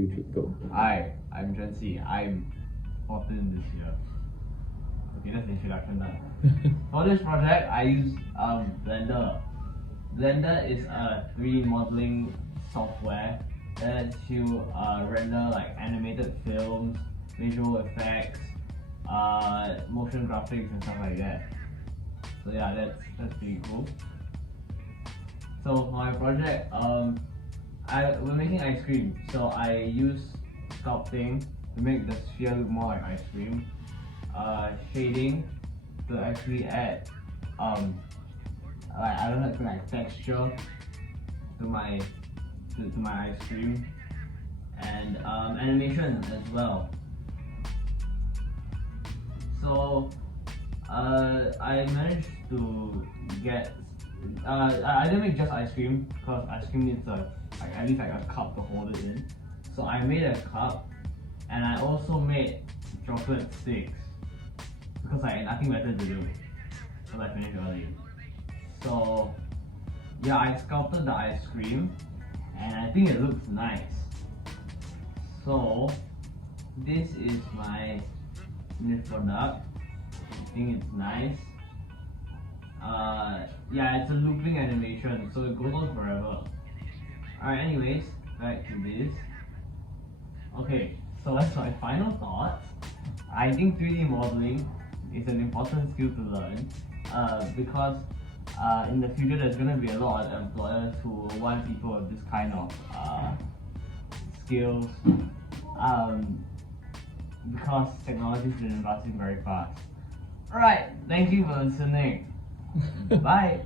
YouTube go. Hi, I'm Jency. I'm 14 this year. Okay, that's the introduction done. For this project, I use Blender. Blender is a 3D modeling software that lets you render like animated films, visual effects, motion graphics and stuff like that. So yeah, that's pretty cool. So for my project, we're making ice cream. So I use sculpting to make the sphere look more like ice cream. Shading to actually add like I don't know, like texture to my ice cream, and animation as well. So I managed to get I didn't make just ice cream because ice cream needs at least like a cup to hold it in. So I made a cup, and I also made chocolate sticks because I had nothing better to do. So I finished early. So yeah, I sculpted the ice cream, and I think it looks nice. So this is my finished product. I think it's nice. Yeah, it's a looping animation, so it goes on forever. Alright, anyways, back to this. Okay, so that's my final thoughts. I think 3D modeling is an important skill to learn because in the future there's going to be a lot of employers who want people with this kind of skills because technology is advancing very fast. Alright, thank you for listening. Bye.